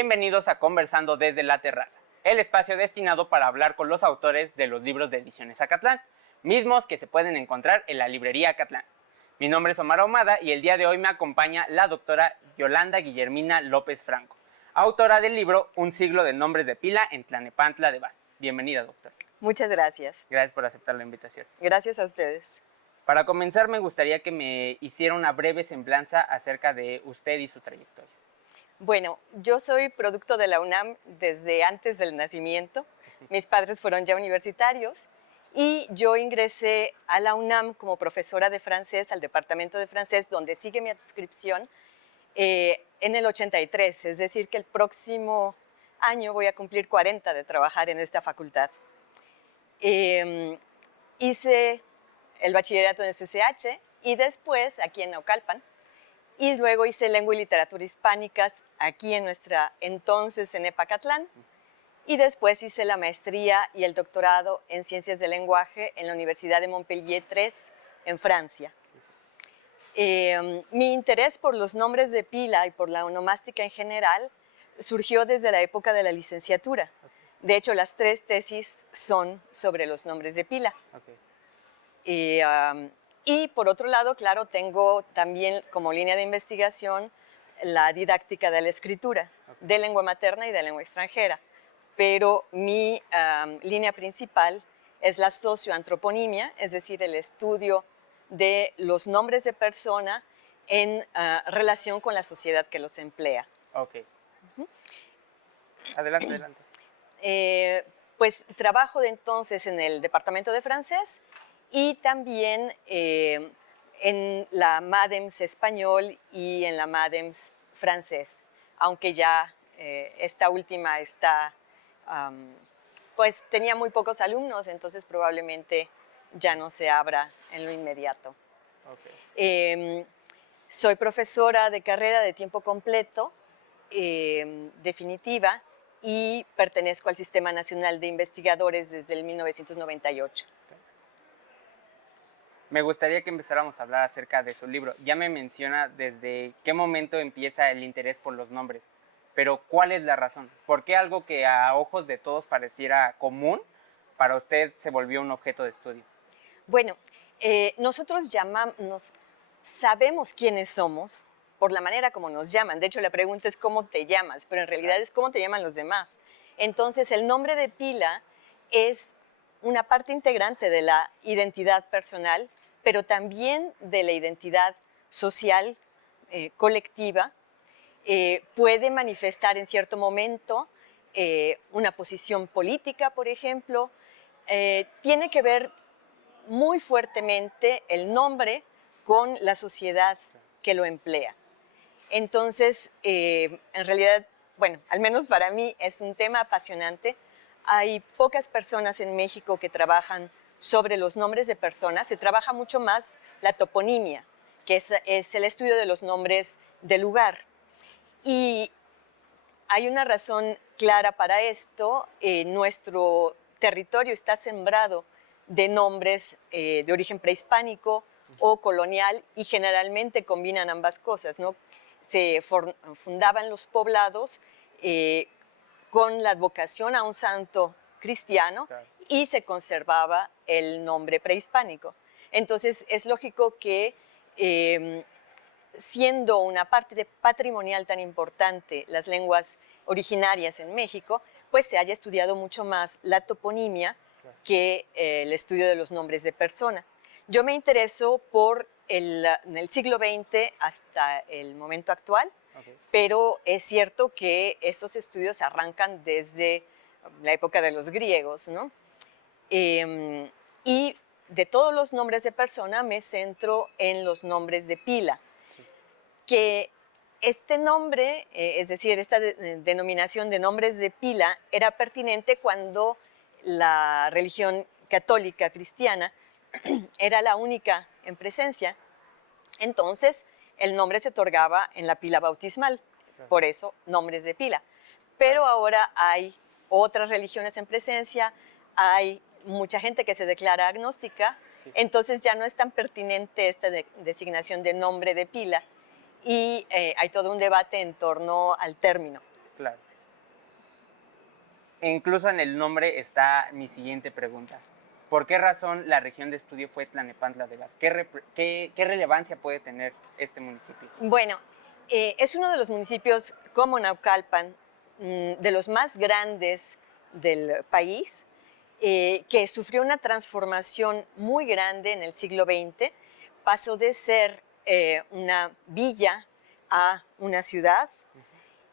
Bienvenidos a Conversando desde la Terraza, el espacio destinado para hablar con los autores de los libros de Ediciones Acatlán, mismos que se pueden encontrar en la librería Acatlán. Mi nombre es Omar Ahumada y el día de hoy me acompaña la doctora Yolanda Guillermina López Franco, autora del libro Un siglo de nombres de pila en Tlalnepantla de Vaz. Bienvenida, doctora. Muchas gracias. Gracias por aceptar la invitación. Gracias a ustedes. Para comenzar, me gustaría que me hiciera una breve semblanza acerca de usted y su trayectoria. Bueno, yo soy producto de la UNAM desde antes del nacimiento. Mis padres fueron ya universitarios y yo ingresé a la UNAM como profesora de francés al departamento de francés, donde sigue mi adscripción, en el 83, es decir, que el próximo año voy a cumplir 40 de trabajar en esta facultad. Hice el bachillerato en el CCH y después aquí en Naucalpan, y luego hice Lengua y Literatura Hispánicas aquí en nuestra entonces en Acatlán, y después hice la maestría y el doctorado en Ciencias del Lenguaje en la Universidad de Montpellier III en Francia. Mi interés por los nombres de pila y por la onomástica en general surgió desde la época de la licenciatura. De hecho, las 3 tesis son sobre los nombres de pila. Y por otro lado, claro, tengo también como línea de investigación la didáctica de la escritura, de lengua materna y de lengua extranjera. Pero mi línea principal es la socioantroponimia, es decir, el estudio de los nombres de persona en relación con la sociedad que los emplea. Ok. Adelante, adelante. Pues trabajo entonces en el departamento de francés y también en la MADEMS español y en la MADEMS francés, aunque ya esta última está, pues tenía muy pocos alumnos, entonces probablemente ya no se abra en lo inmediato. Okay. Soy profesora de carrera de tiempo completo, definitiva, y pertenezco al Sistema Nacional de Investigadores desde el 1998. Me gustaría que empezáramos a hablar acerca de su libro. Ya me menciona desde qué momento empieza el interés por los nombres, pero ¿cuál es la razón? ¿Por qué algo que a ojos de todos pareciera común, para usted se volvió un objeto de estudio? Bueno, nosotros sabemos quiénes somos por la manera como nos llaman. De hecho, la pregunta es cómo te llamas, pero en realidad es cómo te llaman los demás. Entonces, el nombre de pila es una parte integrante de la identidad personal, pero también de la identidad social, colectiva. Puede manifestar en cierto momento una posición política, por ejemplo. Tiene que ver muy fuertemente el nombre con la sociedad que lo emplea. Entonces, en realidad, bueno, al menos para mí es un tema apasionante. Hay pocas personas en México que trabajan sobre los nombres de personas. Se trabaja mucho más la toponimia, que es el estudio de los nombres de lugar. Y hay una razón clara para esto. Nuestro territorio está sembrado de nombres de origen prehispánico o colonial y generalmente combinan ambas cosas, ¿no? Se fundaban los poblados con la advocación a un santo cristiano, claro, y se conservaba el nombre prehispánico. Entonces es lógico que siendo una parte patrimonial tan importante las lenguas originarias en México, pues se haya estudiado mucho más la toponimia, claro, que el estudio de los nombres de persona. Yo me intereso por en el siglo XX hasta el momento actual, okay, pero es cierto que estos estudios arrancan desde la época de los griegos, ¿no? Y de todos los nombres de persona me centro en los nombres de pila, sí, que este nombre, es decir, esta denominación de nombres de pila era pertinente cuando la religión católica cristiana era la única en presencia. Entonces, el nombre se otorgaba en la pila bautismal, por eso nombres de pila. Pero ahora hay otras religiones en presencia, hay mucha gente que se declara agnóstica, sí, entonces ya no es tan pertinente esta designación de nombre de pila y hay todo un debate en torno al término. Claro. incluso en el nombre está mi siguiente pregunta. ¿Por qué razón la región de estudio fue Tlalnepantla de Vaz? ¿Qué relevancia puede tener este municipio? Bueno, es uno de los municipios como Naucalpan, de los más grandes del país, que sufrió una transformación muy grande en el siglo XX. Pasó de ser una villa a una ciudad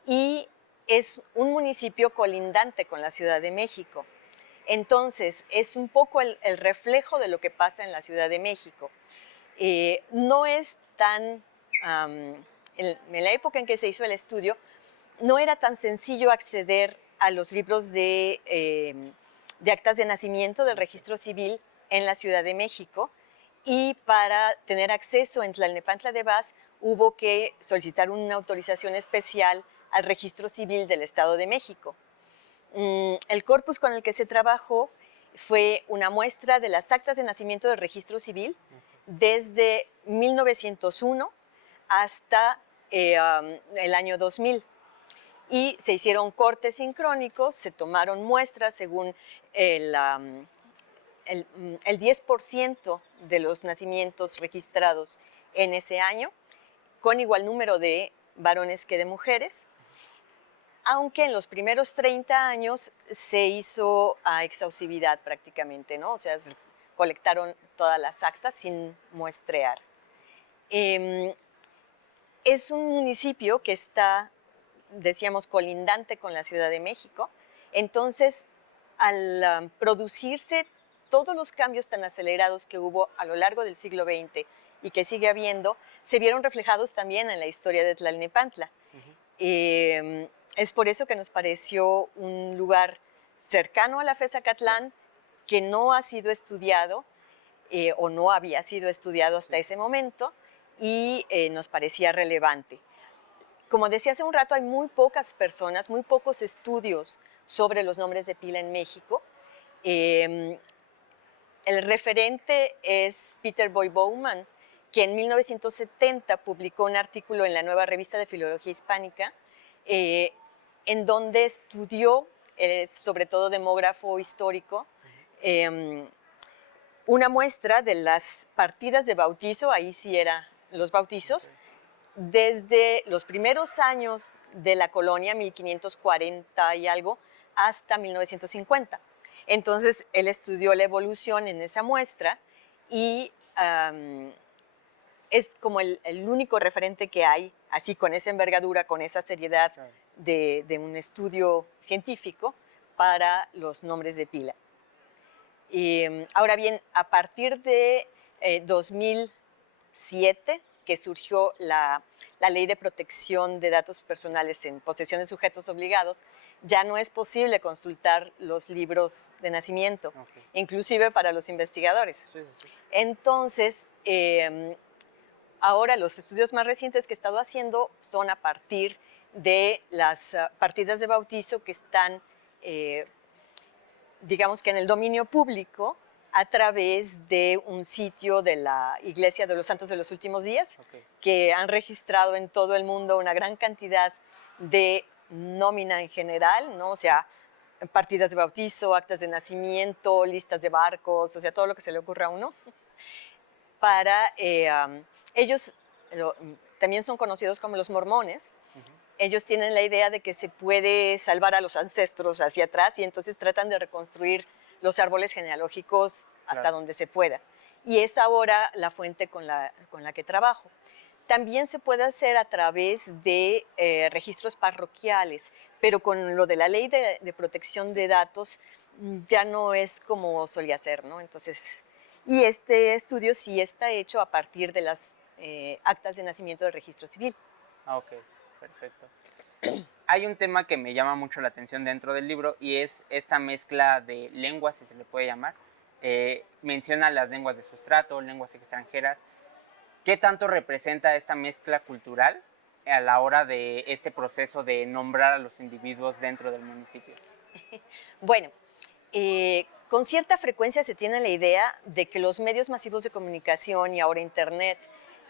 y es un municipio colindante con la Ciudad de México. Entonces, es un poco el reflejo de lo que pasa en la Ciudad de México. No es tan, en la época en que se hizo el estudio, no era tan sencillo acceder a los libros de actas de nacimiento del registro civil en la Ciudad de México, y para tener acceso en Tlalnepantla de Vaz hubo que solicitar una autorización especial al registro civil del Estado de México. El corpus con el que se trabajó fue una muestra de las actas de nacimiento del registro civil desde 1901 hasta el año 2000. Y se hicieron cortes sincrónicos, se tomaron muestras según el 10% de los nacimientos registrados en ese año, con igual número de varones que de mujeres, aunque en los primeros 30 años se hizo a exhaustividad prácticamente, ¿no? O sea, colectaron todas las actas sin muestrear. Es un municipio que está, decíamos, colindante con la Ciudad de México. Entonces, al producirse todos los cambios tan acelerados que hubo a lo largo del siglo XX y que sigue habiendo, se vieron reflejados también en la historia de Tlalnepantla. Es por eso que nos pareció un lugar cercano a la FES Acatlán, que no ha sido estudiado o no había sido estudiado hasta ese momento, y nos parecía relevante. Como decía hace un rato, hay muy pocas personas, muy pocos estudios sobre los nombres de pila en México. El referente es Peter Boy Bowman, que en 1970 publicó un artículo en la Nueva Revista de Filología Hispánica, en donde estudió, sobre todo demógrafo histórico, una muestra de las partidas de bautizo, ahí sí eran los bautizos, desde los primeros años de la colonia, 1540 y algo, hasta 1950. Entonces, él estudió la evolución en esa muestra y es como el único referente que hay, así con esa envergadura, con esa seriedad de un estudio científico para los nombres de pila. Ahora bien, a partir de 2007, que surgió la Ley de Protección de Datos Personales en posesión de sujetos obligados, ya no es posible consultar los libros de nacimiento, inclusive para los investigadores. Entonces, ahora los estudios más recientes que he estado haciendo son a partir de las partidas de bautizo que están, digamos que en el dominio público, a través de un sitio de la Iglesia de los Santos de los Últimos Días, que han registrado en todo el mundo una gran cantidad de nómina en general, ¿no? O sea, partidas de bautizo, actas de nacimiento, listas de barcos, o sea, todo lo que se le ocurra a uno. Para ellos, también son conocidos como los mormones. Ellos tienen la idea de que se puede salvar a los ancestros hacia atrás, y entonces tratan de reconstruir los árboles genealógicos hasta donde se pueda. Y es ahora la fuente con la que trabajo. También se puede hacer a través de registros parroquiales, pero con lo de la ley de protección de datos ya no es como solía ser, ¿no? Entonces, y este estudio sí está hecho a partir de las actas de nacimiento del registro civil. Ah, ok, perfecto. Hay un tema que me llama mucho la atención dentro del libro, y es esta mezcla de lenguas, si se le puede llamar. Menciona las lenguas de sustrato, lenguas extranjeras. ¿Qué tanto representa esta mezcla cultural a la hora de este proceso de nombrar a los individuos dentro del municipio? Bueno, con cierta frecuencia se tiene la idea de que los medios masivos de comunicación y ahora Internet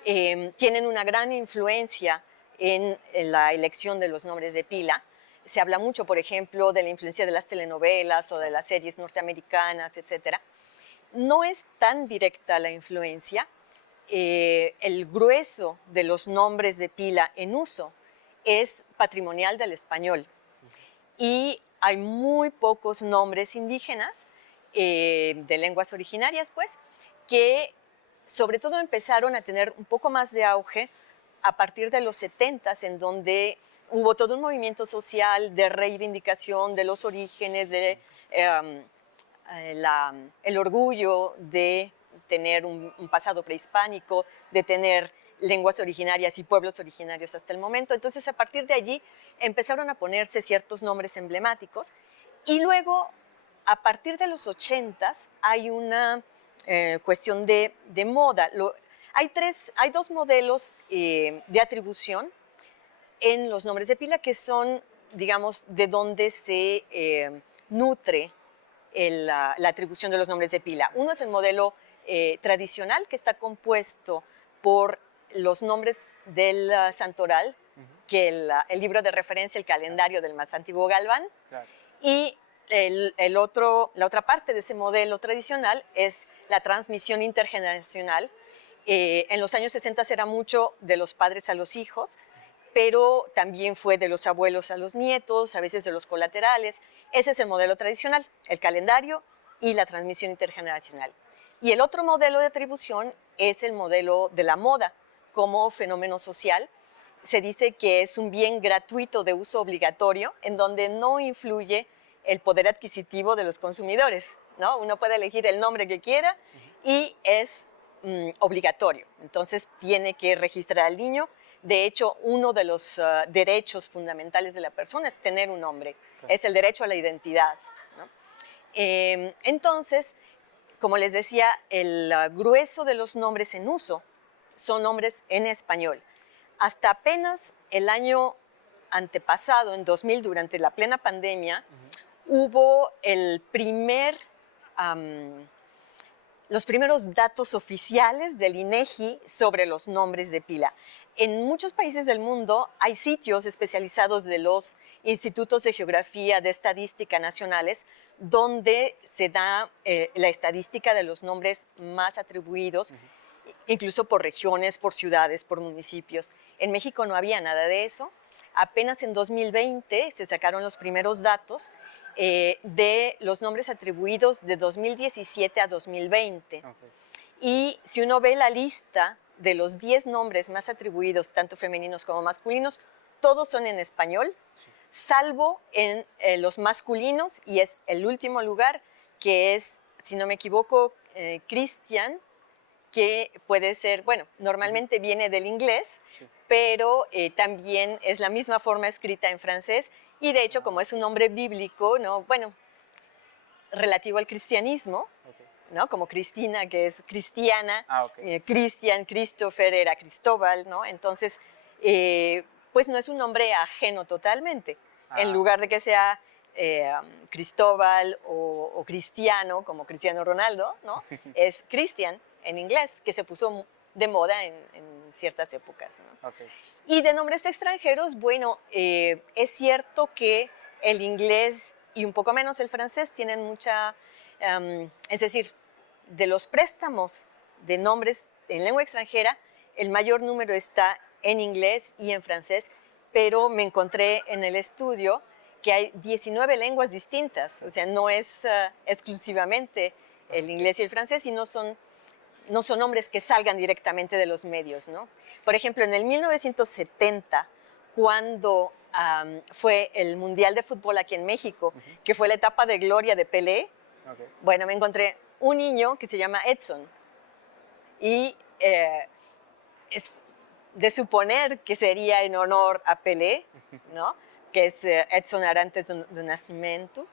tienen una gran influencia en la elección de los nombres de pila. se habla mucho, por ejemplo, de la influencia de las telenovelas o de las series norteamericanas, etcétera. No es tan directa la influencia. El grueso de los nombres de pila en uso es patrimonial del español y hay muy pocos nombres indígenas de lenguas originarias, pues, que sobre todo empezaron a tener un poco más de auge a partir de los 70s, en donde hubo todo un movimiento social de reivindicación de los orígenes, de el orgullo de tener un pasado prehispánico, de tener lenguas originarias y pueblos originarios hasta el momento. Entonces, a partir de allí empezaron a ponerse ciertos nombres emblemáticos y luego, a partir de los 80s, hay una cuestión de moda. Hay dos modelos de atribución en los nombres de pila que son, digamos, de donde se nutre la atribución de los nombres de pila. Uno es el modelo tradicional, que está compuesto por los nombres del santoral, que el libro de referencia, el calendario del más antiguo Galván, claro. Y la otra parte de ese modelo tradicional es la transmisión intergeneracional. En los años 60 era mucho de los padres a los hijos, pero también fue de los abuelos a los nietos, a veces de los colaterales. Ese es el modelo tradicional, el calendario y la transmisión intergeneracional. Y el otro modelo de atribución es el modelo de la moda como fenómeno social. Se dice que es un bien gratuito de uso obligatorio, en donde no influye el poder adquisitivo de los consumidores, ¿no? Uno puede elegir el nombre que quiera y es obligatorio. Entonces tiene que registrar al niño. De hecho, uno de los derechos fundamentales de la persona es tener un nombre, es el derecho a la identidad, ¿no? Entonces, como les decía, el grueso de los nombres en uso son nombres en español. Hasta apenas el año antepasado, en 2000, durante la plena pandemia, hubo los primeros datos oficiales del INEGI sobre los nombres de pila. En muchos países del mundo hay sitios especializados de los institutos de geografía, de estadística nacionales, donde se da la estadística de los nombres más atribuidos, incluso por regiones, por ciudades, por municipios. En México no había nada de eso. Apenas en 2020 se sacaron los primeros datos de los nombres atribuidos de 2017 a 2020. Okay. Y si uno ve la lista de los 10 nombres más atribuidos, tanto femeninos como masculinos, todos son en español, salvo en los masculinos, y es el último lugar, que es, si no me equivoco, Christian, que puede ser, bueno, normalmente viene del inglés, pero también es la misma forma escrita en francés, y de hecho, como es un nombre bíblico, ¿no? Bueno, relativo al cristianismo, ¿no? Como Cristina, que es cristiana, Christian, Christopher era Cristóbal, ¿no? Entonces, pues no es un nombre ajeno totalmente. En lugar de que sea Cristóbal o Cristiano, como Cristiano Ronaldo, ¿no? Es Christian en inglés, que se puso de moda en ciertas épocas, ¿no? Okay. Y de nombres extranjeros, bueno, es cierto que el inglés y un poco menos el francés tienen mucha, es decir, de los préstamos de nombres en lengua extranjera, el mayor número está en inglés y en francés, pero me encontré en el estudio que hay 19 lenguas distintas, o sea, no es exclusivamente el inglés y el francés, y no son nombres que salgan directamente de los medios, ¿no? Por ejemplo, en el 1970, cuando fue el Mundial de Fútbol aquí en México, que fue la etapa de gloria de Pelé, bueno, me encontré un niño que se llama Edson, y es de suponer que sería en honor a Pelé, ¿no? Que es Edson Arantes do Nascimento,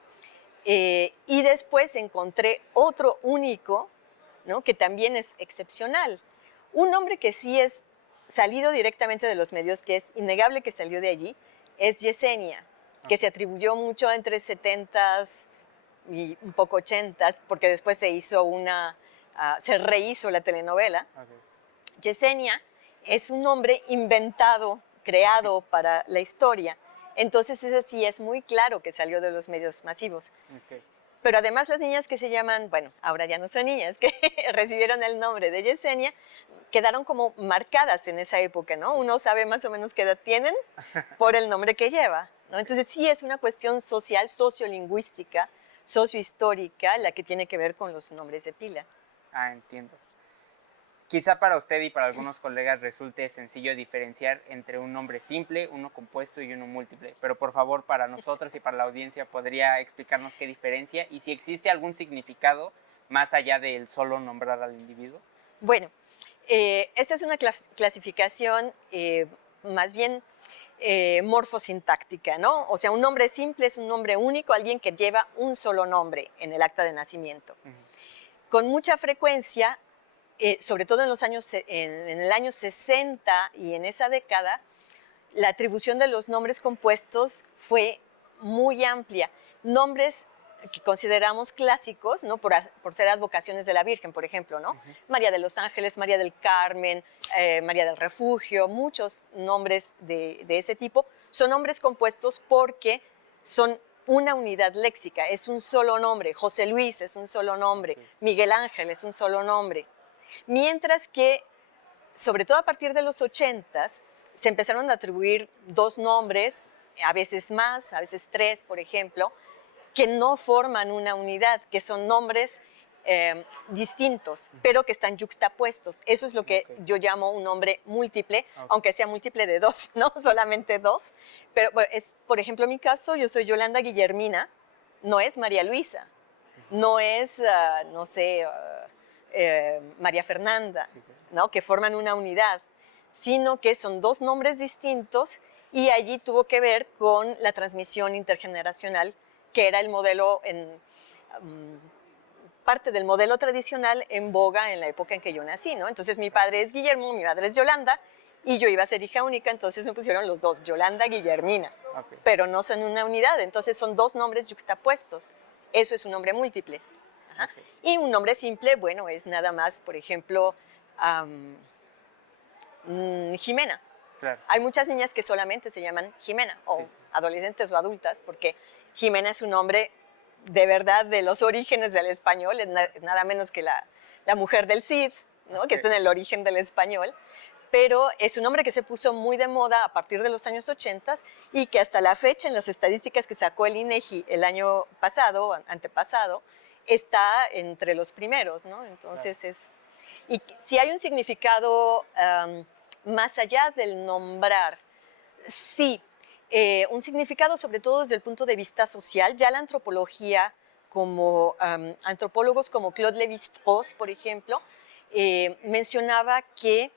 y después encontré otro único, ¿no? Que también es excepcional. Un nombre que sí es salido directamente de los medios, que es innegable que salió de allí, es Yesenia, que se atribuyó mucho entre 70s y un poco 80s, porque después se rehizo la telenovela. Okay. Yesenia es un nombre inventado, creado para la historia, Entonces ese sí es muy claro que salió de los medios masivos. Ok. Pero además las niñas que se llaman, bueno, ahora ya no son niñas, que recibieron el nombre de Yesenia, quedaron como marcadas en esa época, ¿no? Uno sabe más o menos qué edad tienen por el nombre que lleva, ¿no? Entonces sí es una cuestión social, sociolingüística, sociohistórica, la que tiene que ver con los nombres de pila. Ah, entiendo. Quizá para usted y para algunos colegas resulte sencillo diferenciar entre un nombre simple, uno compuesto y uno múltiple, pero por favor para nosotros y para la audiencia podría explicarnos qué diferencia y si existe algún significado más allá del solo nombrar al individuo. Bueno, esta es una clasificación más bien morfosintáctica, ¿no? O sea, un nombre simple es un nombre único, alguien que lleva un solo nombre en el acta de nacimiento. Con mucha frecuencia, sobre todo en el año 60 y en esa década, la atribución de los nombres compuestos fue muy amplia. Nombres que consideramos clásicos, ¿no? por ser advocaciones de la Virgen, por ejemplo, ¿no? María de los Ángeles, María del Carmen, María del Refugio, muchos nombres de ese tipo, son nombres compuestos porque son una unidad léxica, es un solo nombre. José Luis es un solo nombre, Miguel Ángel es un solo nombre. Mientras que, sobre todo a partir de los 80s, se empezaron a atribuir dos nombres, a veces más, a veces tres, por ejemplo, que no forman una unidad, que son nombres distintos, pero que están yuxtapuestos. Eso es lo que yo llamo un nombre múltiple, aunque sea múltiple de dos, no solamente dos. Pero bueno, por ejemplo, en mi caso, yo soy Yolanda Guillermina, no es María Luisa, no es, no sé, María Fernanda, ¿no? Que forman una unidad, sino que son dos nombres distintos y allí tuvo que ver con la transmisión intergeneracional, que era el modelo, parte del modelo tradicional en boga en la época en que yo nací, ¿no? Entonces mi padre es Guillermo, mi madre es Yolanda, y yo iba a ser hija única, entonces me pusieron los dos, Yolanda Guillermina, pero no son una unidad, entonces son dos nombres yuxtapuestos. Eso es un nombre múltiple. Y un nombre simple, bueno, es nada más, por ejemplo, Jimena. Claro. Hay muchas niñas que solamente se llaman Jimena, o adolescentes o adultas, porque Jimena es un nombre de verdad de los orígenes del español, es nada menos que la mujer del Cid, ¿no? Que está en el origen del español, pero es un nombre que se puso muy de moda a partir de los años 80 y que hasta la fecha en las estadísticas que sacó el INEGI el año pasado, antepasado, está entre los primeros, ¿no? Entonces claro. Y si hay un significado más allá del nombrar, sí, un significado sobre todo desde el punto de vista social. Ya la antropología, como antropólogos como Claude Lévi-Strauss, por ejemplo, mencionaba que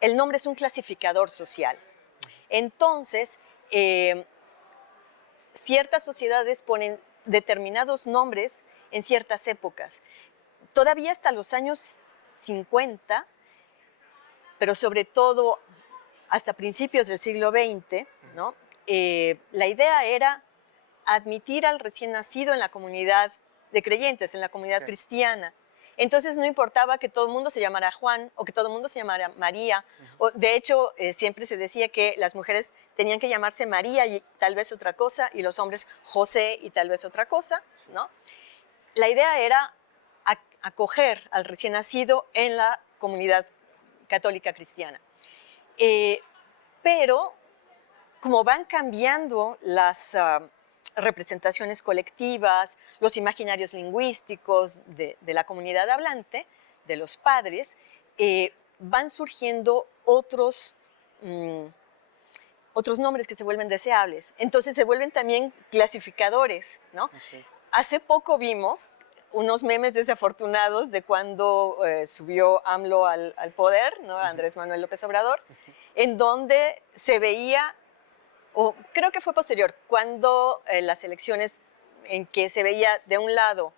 el nombre es un clasificador social. Entonces, ciertas sociedades ponen determinados nombres en ciertas épocas. Todavía hasta los años 50, pero sobre todo hasta principios del siglo XX, ¿no? La idea era admitir al recién nacido en la comunidad de creyentes, en la comunidad cristiana. Entonces no importaba que todo el mundo se llamara Juan o que todo el mundo se llamara María. De hecho, siempre se decía que las mujeres tenían que llamarse María y tal vez otra cosa, y los hombres José y tal vez otra cosa, ¿no? La idea era acoger al recién nacido en la comunidad católica cristiana. Pero como van cambiando las representaciones colectivas, los imaginarios lingüísticos de la comunidad hablante, de los padres, van surgiendo otros nombres que se vuelven deseables. Entonces se vuelven también clasificadores, ¿no? Hace poco vimos unos memes desafortunados de cuando subió AMLO al poder, ¿no? Andrés Manuel López Obrador, en donde se veía, o creo que fue posterior, cuando las elecciones en que se veía de un lado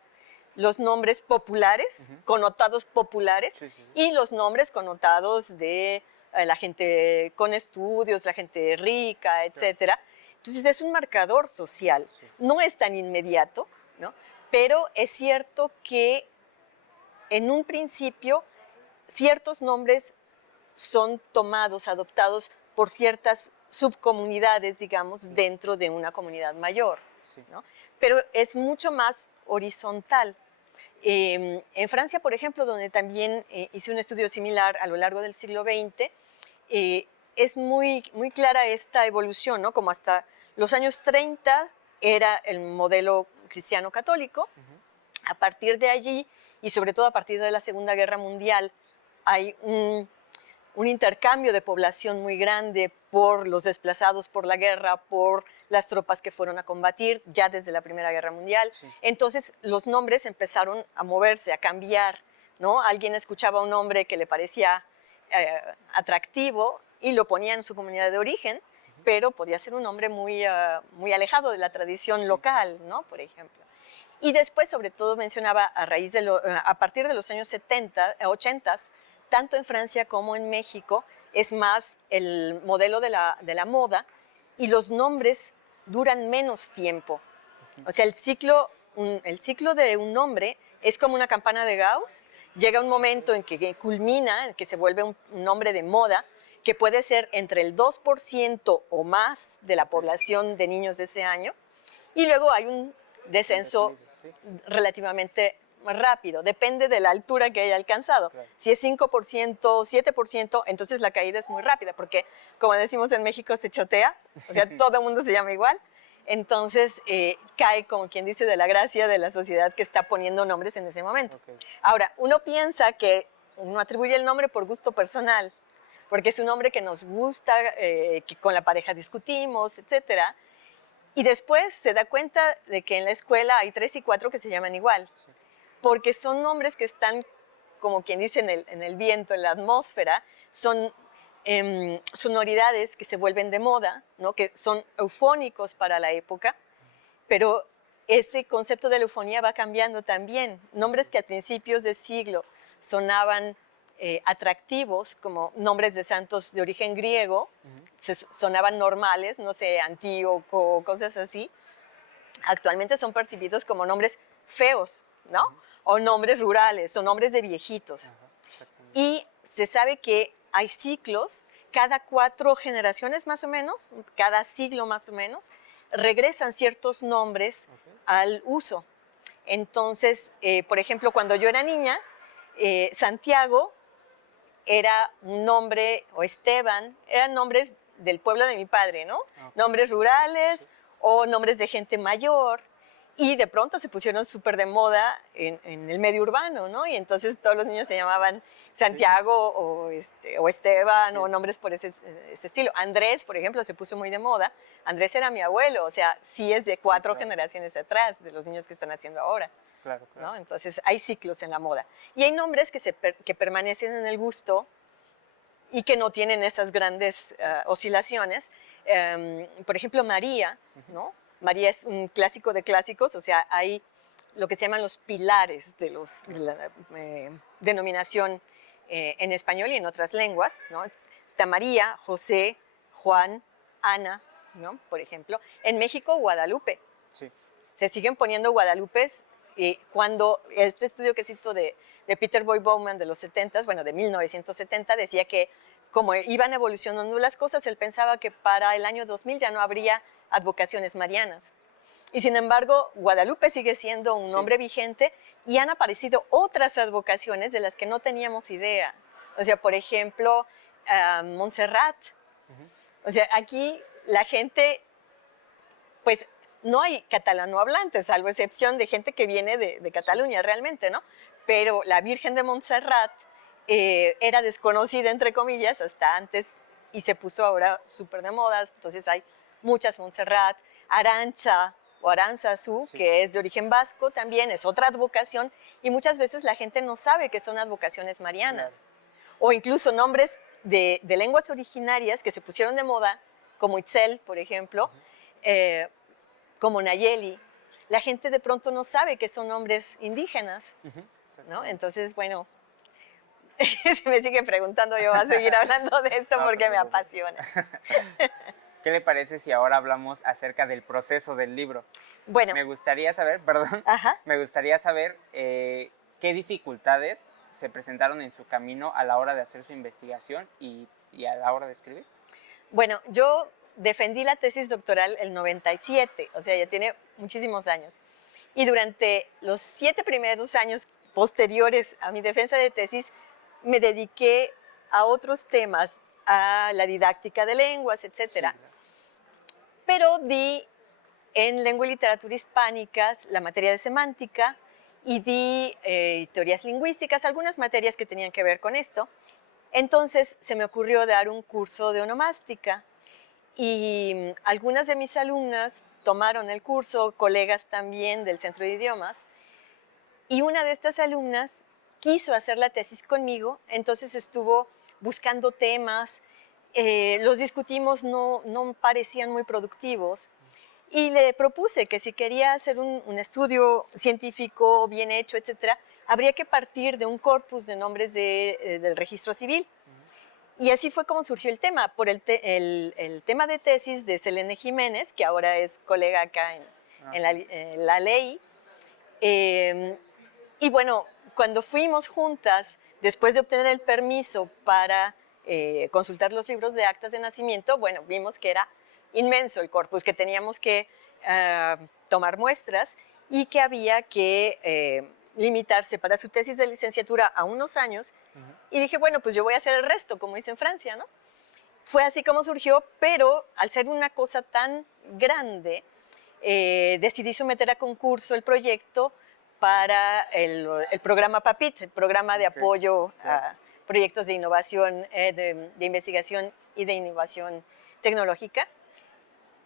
los nombres populares, connotados populares, y los nombres connotados de la gente con estudios, la gente rica, etcétera. Entonces es un marcador social, no es tan inmediato, ¿no? Pero es cierto que en un principio ciertos nombres son tomados, adoptados por ciertas subcomunidades, digamos, dentro de una comunidad mayor, ¿no? Pero es mucho más horizontal. En Francia, por ejemplo, donde también hice un estudio similar a lo largo del siglo XX, es muy clara esta evolución, ¿no? Como hasta los años 30 era el modelo cristiano católico. A partir de allí, y sobre todo a partir de la Segunda Guerra Mundial, hay un intercambio de población muy grande por los desplazados por la guerra, por las tropas que fueron a combatir ya desde la Primera Guerra Mundial. Sí. Entonces los nombres empezaron a moverse, a cambiar, ¿no? Alguien escuchaba un nombre que le parecía atractivo y lo ponía en su comunidad de origen, pero podía ser un nombre muy alejado de la tradición local, ¿no? Por ejemplo. Y después, sobre todo, mencionaba a partir de los años 70, 80, tanto en Francia como en México, es más el modelo de la moda y los nombres duran menos tiempo. O sea, el ciclo de un nombre es como una campana de Gauss. Llega un momento en que culmina, en que se vuelve un nombre de moda, que puede ser entre el 2% o más de la población de niños de ese año, y luego hay un descenso relativamente rápido, depende de la altura que haya alcanzado. Claro. Si es 5%, 7%, entonces la caída es muy rápida, porque como decimos en México, se chotea, o sea, todo el mundo se llama igual. Entonces cae, como quien dice, de la gracia de la sociedad que está poniendo nombres en ese momento. Okay. Ahora, uno piensa que uno atribuye el nombre por gusto personal, porque es un nombre que nos gusta, que con la pareja discutimos, etcétera. Y después se da cuenta de que en la escuela hay 3 y 4 que se llaman igual, sí, porque son nombres que están, como quien dice, en el viento, en la atmósfera, son sonoridades que se vuelven de moda, ¿no? Que son eufónicos para la época, pero ese concepto de la eufonía va cambiando también. Nombres que a principios de siglo sonaban atractivos, como nombres de santos de origen griego, sonaban normales, no sé, Antíoco, cosas así. Actualmente son percibidos como nombres feos, ¿no? O nombres rurales, o nombres de viejitos. Y se sabe que hay ciclos, cada 4 generaciones más o menos, cada siglo más o menos, regresan ciertos nombres al uso. Entonces, por ejemplo, cuando yo era niña, Santiago era un nombre, o Esteban, eran nombres del pueblo de mi padre, ¿no? Nombres rurales o nombres de gente mayor. Y de pronto se pusieron súper de moda en el medio urbano, ¿no? Y entonces todos los niños se llamaban Santiago o Esteban o nombres por ese estilo. Andrés, por ejemplo, se puso muy de moda. Andrés era mi abuelo, o sea, sí es de 4 generaciones atrás de los niños que están haciendo ahora. Claro, claro. ¿No? Entonces hay ciclos en la moda. Y hay nombres que permanecen en el gusto y que no tienen esas grandes oscilaciones. Por ejemplo, María, ¿no? María es un clásico de clásicos, o sea, hay lo que se llaman los pilares de la denominación en español y en otras lenguas, ¿no? Está María, José, Juan, Ana, ¿no? Por ejemplo. En México, Guadalupe. Sí. Se siguen poniendo Guadalupes cuando este estudio que cito de Peter Boy Bowman de los 70s, bueno, de 1970, decía que como iban evolucionando las cosas, él pensaba que para el año 2000 ya no habría advocaciones marianas. Y sin embargo, Guadalupe sigue siendo un nombre vigente y han aparecido otras advocaciones de las que no teníamos idea. O sea, por ejemplo, Montserrat. O sea, aquí la gente, pues no hay catalanohablantes, salvo excepción de gente que viene de Cataluña realmente, ¿no? Pero la Virgen de Montserrat era desconocida, entre comillas, hasta antes y se puso ahora súper de moda. Entonces hay muchas Montserrat, Arantxa o Aránzazu, que es de origen vasco también, es otra advocación, y muchas veces la gente no sabe que son advocaciones marianas. Claro. O incluso nombres de lenguas originarias que se pusieron de moda, como Itzel, por ejemplo, como Nayeli. La gente de pronto no sabe que son nombres indígenas, ¿no? Entonces, bueno, si me sigue preguntando, yo voy a seguir hablando de esto porque me apasiona. ¿Qué le parece si ahora hablamos acerca del proceso del libro? Bueno. Me gustaría saber, me gustaría saber qué dificultades se presentaron en su camino a la hora de hacer su investigación y a la hora de escribir. Bueno, yo defendí la tesis doctoral el 97, o sea, ya tiene muchísimos años. Y durante los 7 primeros años posteriores a mi defensa de tesis, me dediqué a otros temas, a la didáctica de lenguas, etcétera. Sí, Pero di en lengua y literatura hispánicas la materia de semántica y di teorías lingüísticas, algunas materias que tenían que ver con esto. Entonces se me ocurrió dar un curso de onomástica y algunas de mis alumnas tomaron el curso, colegas también del Centro de Idiomas, y una de estas alumnas quiso hacer la tesis conmigo, entonces estuvo buscando temas, los discutimos, no parecían muy productivos, y le propuse que si quería hacer un estudio científico bien hecho, etcétera, habría que partir de un corpus de nombres del registro civil. Y así fue como surgió el tema, por el tema de tesis de Selene Jiménez, que ahora es colega acá en la ley. Y bueno, cuando fuimos juntas, después de obtener el permiso para consultar los libros de actas de nacimiento, bueno, vimos que era inmenso el corpus, que teníamos que tomar muestras y que había que limitarse para su tesis de licenciatura a unos años. Y dije, bueno, pues yo voy a hacer el resto, como hice en Francia, ¿no? Fue así como surgió, pero al ser una cosa tan grande, decidí someter a concurso el proyecto para el programa PAPIT, el programa de apoyo a proyectos de innovación, de investigación y de innovación tecnológica.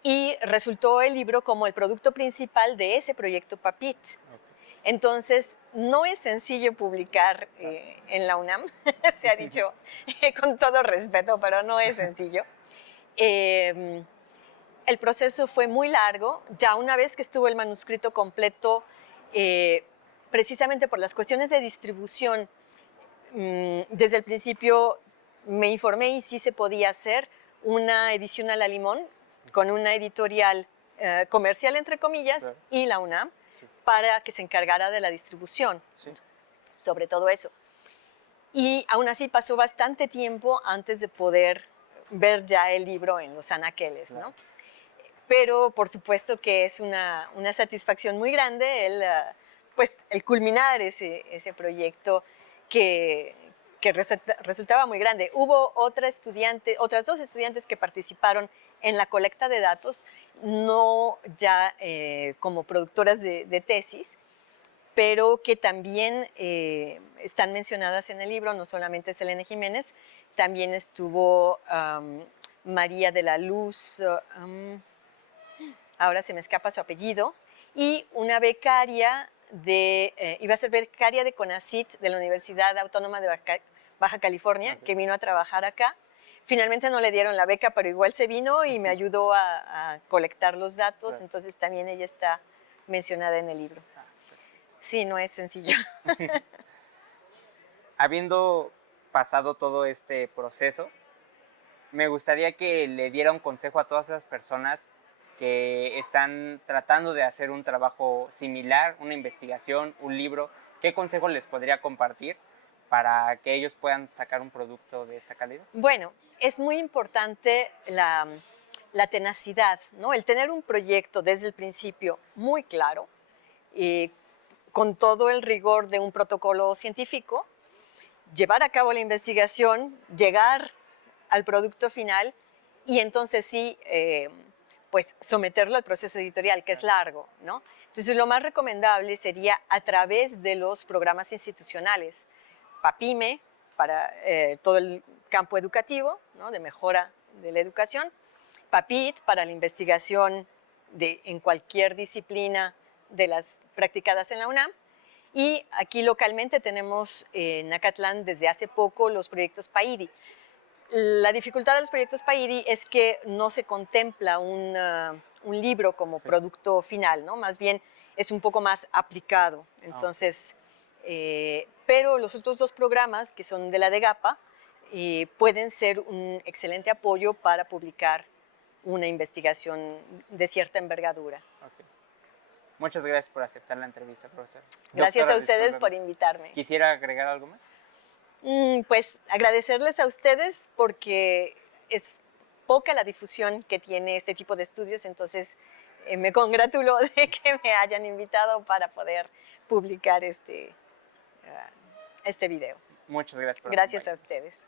Y resultó el libro como el producto principal de ese proyecto PAPIT. Entonces, no es sencillo publicar en la UNAM, se ha dicho con todo respeto, pero no es sencillo. El proceso fue muy largo, ya una vez que estuvo el manuscrito completo, precisamente por las cuestiones de distribución, desde el principio me informé y sí se podía hacer una edición a la limón con una editorial comercial, entre comillas, y la UNAM, para que se encargara de la distribución, sobre todo eso. Y aún así pasó bastante tiempo antes de poder ver ya el libro en los anaqueles, ¿no? Pero por supuesto que es una satisfacción muy grande el culminar ese proyecto que resultaba muy grande. Hubo otras 2 estudiantes que participaron en la colecta de datos, no ya como productoras de tesis, pero que también están mencionadas en el libro, no solamente Selene Jiménez, también estuvo María de la Luz, ahora se me escapa su apellido, y una becaria iba a ser becaria de CONACYT de la Universidad Autónoma de Baja California, que vino a trabajar acá. Finalmente no le dieron la beca, pero igual se vino y me ayudó a colectar los datos, entonces también ella está mencionada en el libro. Sí, no es sencillo. Habiendo pasado todo este proceso, me gustaría que le diera un consejo a todas esas personas que están tratando de hacer un trabajo similar, una investigación, un libro. ¿Qué consejo les podría compartir para que ellos puedan sacar un producto de esta calidad? Bueno, es muy importante la tenacidad, ¿no? El tener un proyecto desde el principio muy claro, con todo el rigor de un protocolo científico, llevar a cabo la investigación, llegar al producto final y entonces sí, pues someterlo al proceso editorial, que es largo, ¿no? Entonces lo más recomendable sería a través de los programas institucionales, PAPIME para todo el campo educativo, ¿no? De mejora de la educación, PAPIT para la investigación en cualquier disciplina de las practicadas en la UNAM, y aquí localmente tenemos en Acatlán desde hace poco los proyectos PAIDI. La dificultad de los proyectos PAIDI es que no se contempla un libro como producto final, ¿no? Más bien es un poco más aplicado. Entonces, pero los otros 2 programas, que son de la DEGAPA, pueden ser un excelente apoyo para publicar una investigación de cierta envergadura. Muchas gracias por aceptar la entrevista, profesor. Gracias a ustedes por invitarme. ¿Quisiera agregar algo más? Pues agradecerles a ustedes porque es poca la difusión que tiene este tipo de estudios, entonces me congratulo de que me hayan invitado para poder publicar este video. Muchas gracias por Gracias a acompañarnos. ustedes.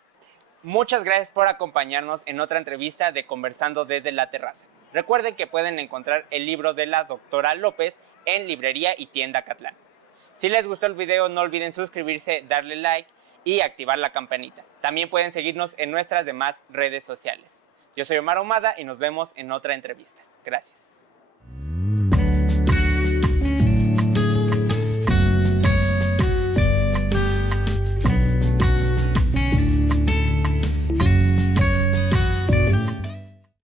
Muchas gracias por acompañarnos en otra entrevista de Conversando desde la Terraza. Recuerden que pueden encontrar el libro de la doctora López en Librería y Tienda Catlán. Si les gustó el video, no olviden suscribirse, darle like y activar la campanita. También pueden seguirnos en nuestras demás redes sociales. Yo soy Omar Ahumada y nos vemos en otra entrevista. Gracias.